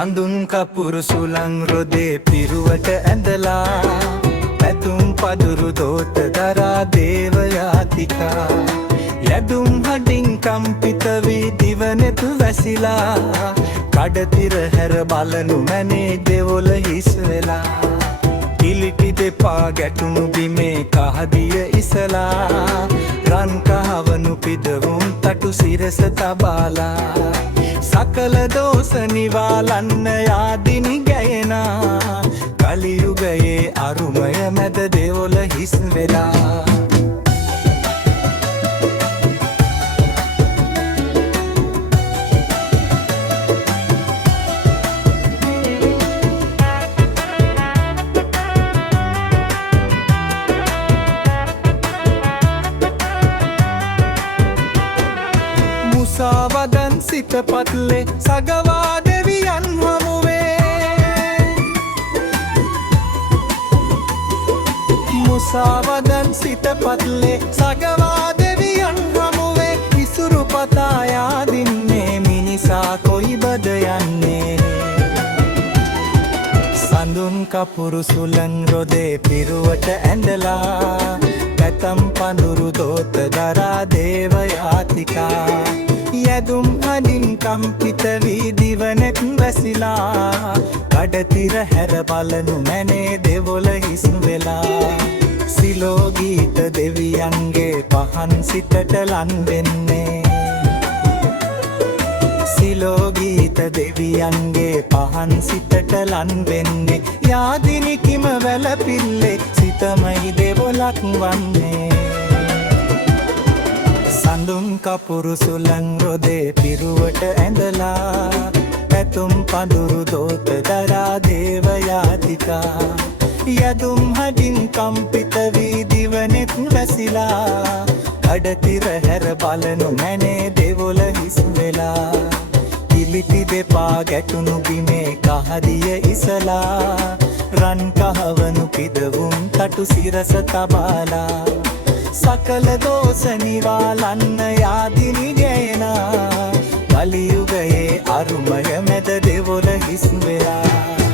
සඳුන් කපුරු සුළං රොදේ පිරුවට ඇඳලා පැතුම් පදුරු දෝත දරා දේවයාතිකා යැදුම් හඩින් කම්පිත වී දිවනෙතු වැසිලා කඩතිර හැර බලනු මැනේ දෙවොල හිස් වෙලා ඉලිටි දෙපා ගැටුණු බිමේ කහදිය ඉසලා රන් කහවනු පිදවුම් තටු සිරස තබාලා සකල දෝෂ නිවාලන්න යාදිනි ගැයෙනා කලියුගයේ අරුමය මැද දෙවොල හිස් වෙලා මුසාවදන් සිත පත්ලේ සගවා දෙවියන් හමුවේ මුසාවදන් සිත පත්ලේ සගවා දෙවියන් හමුවේ ඉසුරු පතා යාදින්නේ මිනිසා කොයිබද යන්නේ සඳුන් කපුරු සුළං රොදේ පිරුවට ඇඳලා පැතම් පඳුරු දෝත දරා දේවයාතිකා යැදුම් හඩින් කම්පිත වී දිවනෙත් වැසිලා කඩතිර හැර බලනු මැනේ දෙවොල හිස් වෙලා සිලෝගීත දෙවියන්ගේ පහන් සිතට ලන් වෙන්නේ සිලෝගීත දෙවියන්ගේ පහන් සිතට ලන් වෙන්නේ යාදිනි කිම වැලපිල්ලේ සිතමයි දෙවොලක් වන්නේ සඳුන් කපුරු සුළං රොදේ පිරුවට ඇඳලා පැතුම් පඳුරු දෝත දරා දේවයාතිකා යදුම් හඩින් කම්පිත වී දිවනෙත් වැසිලා කඩතිර හැර බලනු මැනේ දෙවොල හිස් වෙලා ඉලිටි දෙපා ගැටුණු බිමේ කහදිය ඉසලා රන් කහවනු පිදවුම් තටු සිරස තබාලා සකල දෝෂ නිවාලන්න යාදිනි ගැයෙනා කලියුගයේ අරුමය මැද දෙවොල හිස් වෙලා